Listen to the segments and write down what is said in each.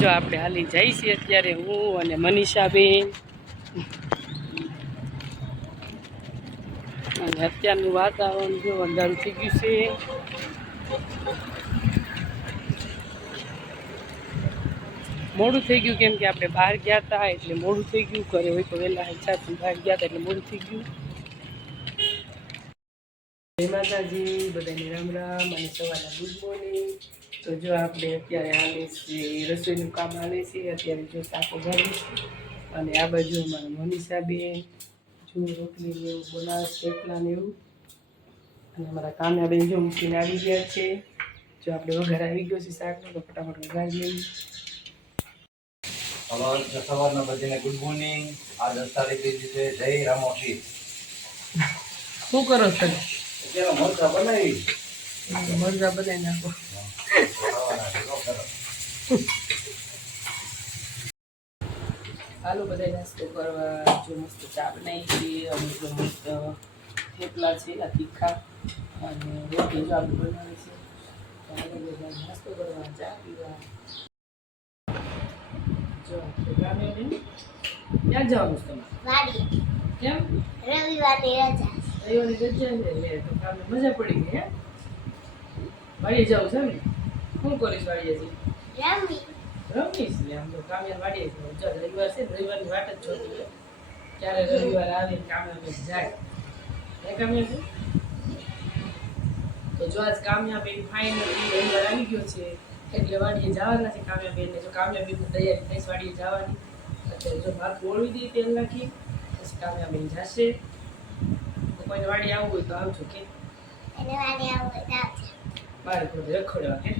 જો આપણે હાલી જઈ છીએ અત્યારે હું અને મનીષાબેન અને અત્યારનું વાતાવરણ જો અંધારું થઈ ગયું છે. મોડું થઈ ગયું કેમ કે આપણે બહાર ગયા હતા એટલે મોડું થઈ ગયું. ઘરે હોય તો વહેલા હિસાબથી બહાર ગયા હતા એટલે મોડું થઈ ગયું. જય માતાજી, બધાને રામ રામ અને સવારના ગુડ મોર્નિંગ. તો જો આપણે અત્યારે હાલે છે રસોઈનું કામ હાલે છે. અત્યારે જો શાકો ગાળી અને આ બાજુ અમારા મનીષાબેન જો રોટલી ને એવું બનાવે થેપલા ને એવું. અને અમારા કાનાબેન જો મૂકીને આવી ગયા છે. જો આપણે વઘાર આવી ગયો છે શાકનો તો ફટાફટ વઘારી લઈએ. સવારના બધાને ગુડ મોર્નિંગ. આ 10 તારીખ છે. જય રામોશી. શું કરો છો? મરચા બનાવી નાખો. હાલો બધા નાસ્તો કરવા. જો મસ્ત ચા બનાવી છે અને જો મસ્ત થેપલા છે આ તીખા અને રોટલી જો આપણે બનાવી છે. બધા નાસ્તો કરવા, ચા પીવા. જો ગામે ક્યાં જવાનું છે તમારે? કેમ? રવિવારની રજા છે લે તો કામે મજા પડી ગઈ. વાડીએ જાવ છે ને? શું કરીશ વાડીએ જઈ? રમીશ લે. આમ તો કામે વાડીએ જાવ. રવિવાર છે રવિવારની વાટ જ જોતી હોય ક્યારે રવિવાર આવે કામે જાય. કામે તો જો આજ કામયાબેન ફાઇનલી રવિવાર આવી ગયો છે એટલે વાડીએ જવાના છે કામયાબેનને. જો કામયાબેનની તૈયારી થઈશ વાડીએ જવાની. અત્યારે જો ભાત ઓળવી દઈએ તેલ નાખી પછી કામયાબેન જશે. કોઈને વાડી આવવું હોય તો આવજો કે મારે કોઈ રખડવા કે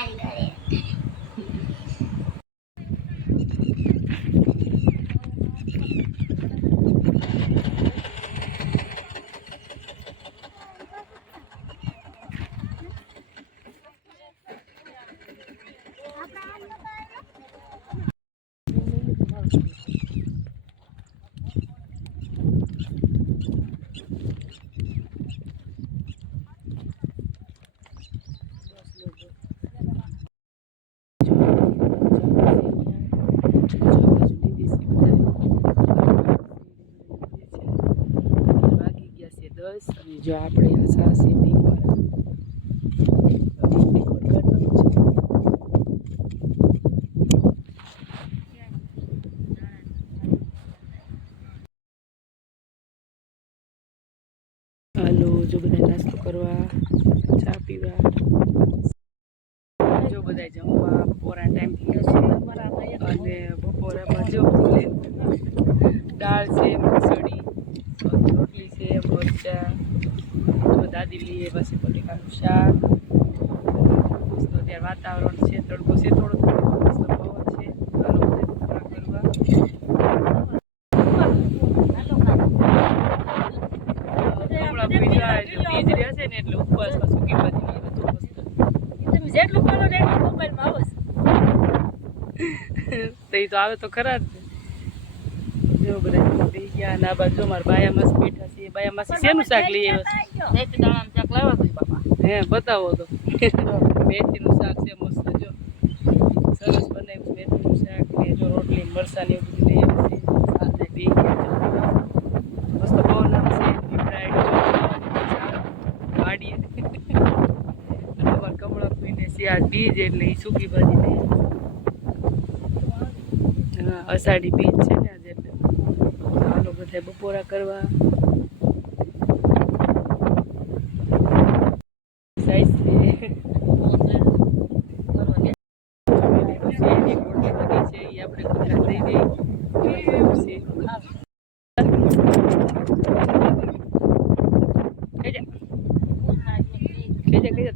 અને જો આપણે આ સાસી હાલો જો બધા નાસ્તો કરવા, ચા પીવા. જો બધા જમવા બપોરા ટાઈમ થઈ ગયો છે અને બપોરામાં જો દાળ છે, મસળી, રોટલી છે, મરચા, જો દાદી લઈએ પછી બટેકાનું શાક. મસ્ત અત્યારે વાતાવરણ છે, તડકો છે થોડો થોડો, મસ્ત પવન છે. હાલો બધા બપોરા કરવા. બીજ રહેશે ને એટલે ઉપવાસમાં સૂકી ભાજી જેટલું કરો ને એટલું મોબાઈલમાં આવે તો એ તો આવે તો ખરા જ ને. જો બધા થઈ ગયા અને આ બાજુ મારા બાયા માસી બેઠા છે. બાયા માસી શેનું શાક લઈ આવ્યા? મેથી દાણાનું શાક લાવ્યા તો બાપા. હે બતાવો તો. મેથીનું શાક છે મસ્ત જો સરસ બનાવ્યું મેથીનું શાક ને જો રોટલી મરસાની એવું બધું લઈ આવ્યું છે. સાથે બે ગયા મસ્ત પવન આવશે. વાડીએ કમળા પીને આજ બીજ એટલે એ સૂકી ભાજી લઈ. હા અષાઢી બીજ છે ને આજે એટલે હાલો બધા બપોરા કરવા. સાઈઝ છે એ આપણે ગુજરાત લઈ જઈએ.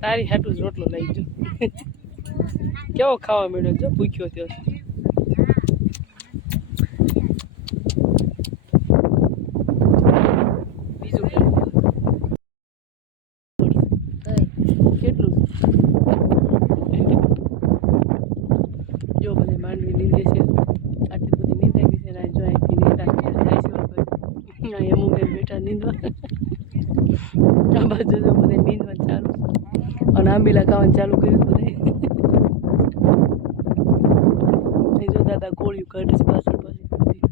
તારી હાટું જ રોટલો લઈ જો કેવો ખાવા મળ્યો જો ભૂખ્યો થયો. બીજું કેટલું જો બધા માંડવી નીંદે છે. આટલી બધી નીંદાઈ ગઈ છે ને જો અહીંથી નીંદા જાય છે એમ બેઠા નીંદવા. આ બાજુ તો બધે નીંદવાનું ચાલુ અને આંબીલા ખાવાનું ચાલુ કર્યું બધે. દાદા ગોળીઓ કાઢે છે પાછળ પાછી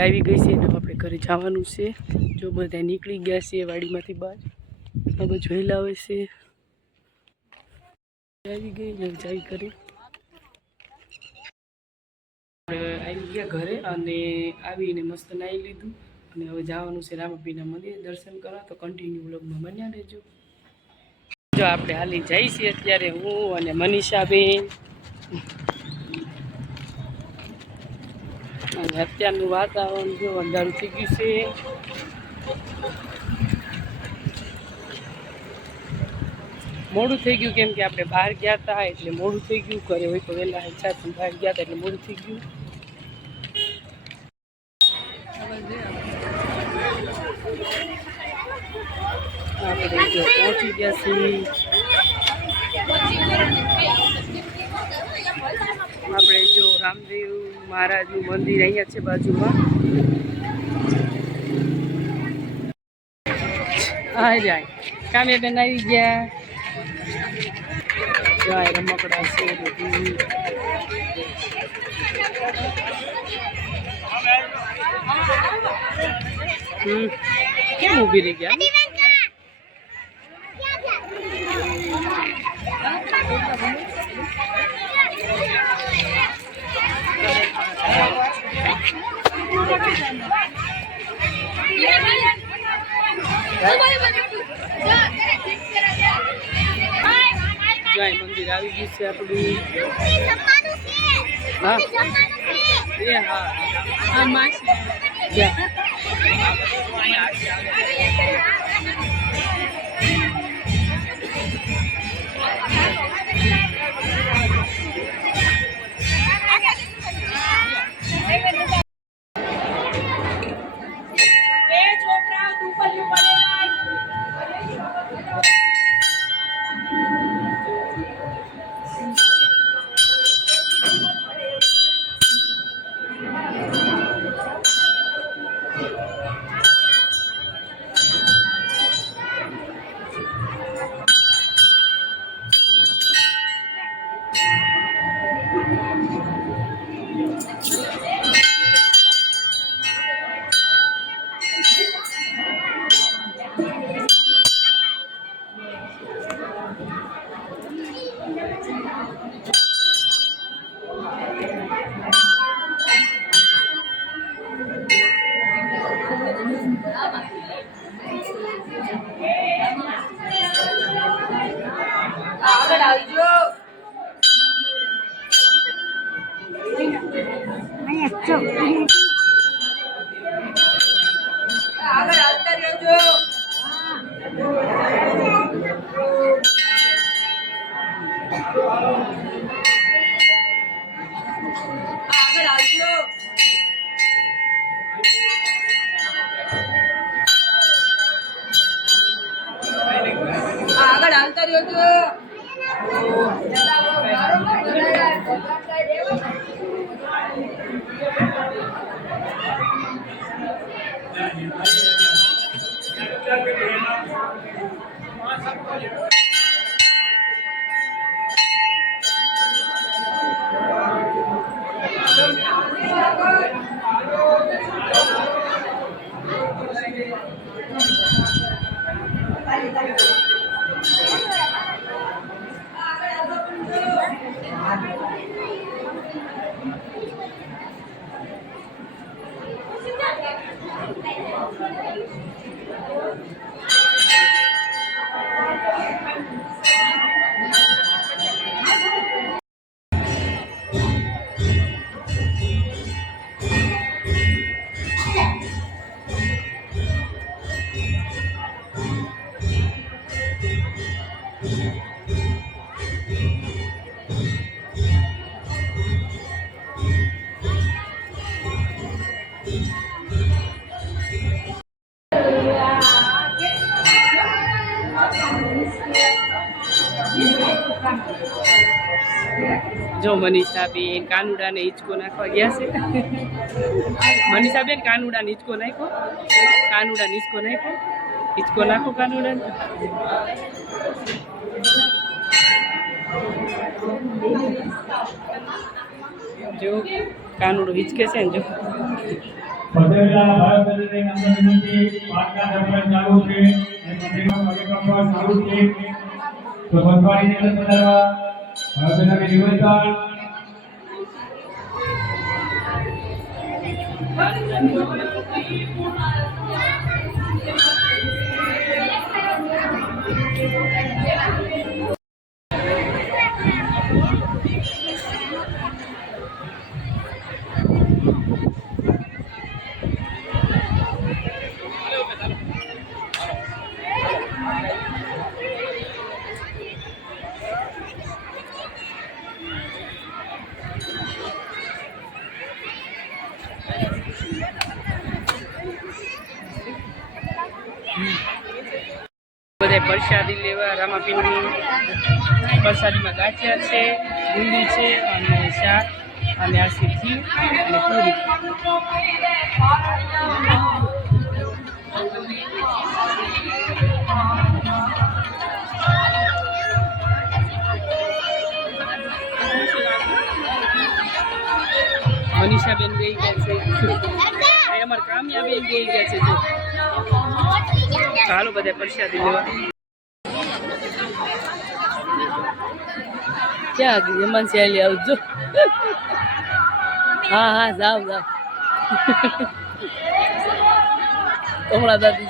આવી ગઈ છે એટલે આપણે ઘરે જવાનું છે જો બધા નીકળી ગયા છે વાડીમાંથી બહાર હવે જોઈ લાવે છે આવી ગઈ ને જાવી કરી આવી ગયા ઘરે અને આવીને મસ્ત નાહી લીધું અને હવે જવાનું છે રામાપીના મંદિરે દર્શન કરવા તો કન્ટિન્યુ વ્લોગમાં બન્યા રહેજો જો આપણે હાલી જઈ છીએ અત્યારે હું અને મનીષાબેન અને અત્યારનું વાતાવરણ જો અંધારું થઈ ગયું છે મોડું થઈ ગયું કેમ કે આપણે બહાર ગયા હતા એટલે મોડું થઈ ગયું ઘરે હોય તો વહેલા ઈચ્છા બહાર ગયા હતા એટલે મોડું થઈ ગયું આપણે જો પહોંચી ગયા છીએ આપણે જો રામદેવ મહારાજનું મંદિર અહીંયા છે બાજુમાં હા જાય કામે બેન આવી ગયા જાય રમકડા છે બધું કેમ ઊભી રહી ગયા જય મંદિર આવી ગયું છે આપણું હા એ હા હા માસી આગળ હાલતા રહેજો આગળ હાલજો આગળ હાલતા રહેજો મનીષાબેન કાનુડાને હિંચકો નાખવા ગયા છે. મનીષાબેન કાનુડાને હિંચકો નાખ્યો. કાનુડાને હિંચકો નાખ્યો. હિંચકો નાખો કાનુડાને. જો કાનુડો હિંચકે છે ને જો. પટેલના ભારત દેશની નંબર વિનંતી પાટના દરબાર ચાલુ છે અને મંદિરમાં કાર્યક્રમ ચાલુ છે તો બંધવાડીની અંદર પધારવા ભારત દેશના નિવેદન બધા પ્રસાદી લેવા રામાપીરની પ્રસાદીમાં ગાંઠિયા છે, બુંદી છે અને શાક અને આ સીધી અને પૂરી. મનીષાબેન ગઈ ગયા છે. અમારા કામયાબેન ગઈ ગયા છે. ચાલો બધા પ્રસાદી લેવા. ક્યાં ગઈ હેમંત ચાલી આવજો. હા હા જાઓ જાઓ. કમળા દાદી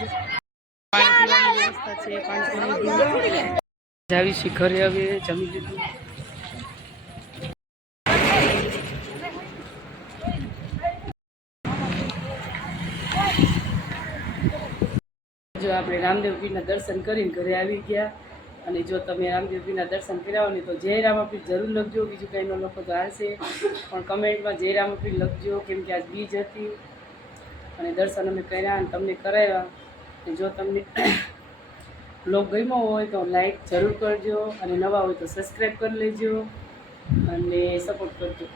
પાણી પીવાની વ્યવસ્થા છે. પાણી પીવાની જાવી છે ઘરે. હવે જમી લીધું. જો આપણે રામદેવ પીરના દર્શન કરીને ઘરે આવી ગયા. અને જો તમે રામદેવ પીરના દર્શન કર્યા હોય ને તો જય રામાપીર જરૂર લખજો. બીજું કંઈ ન લખો તો હાલશે, પણ કમેન્ટમાં જય રામાપીર લખજો, કેમ કે આજ બીજ હતી અને દર્શન અમે કર્યા અને તમને કરાવ્યા. અને જો તમને બ્લોગ ગમ્યો હોય તો લાઈક જરૂર કરજો અને નવા હોય તો સબસ્ક્રાઈબ કરી લેજો અને સપોર્ટ કરજો.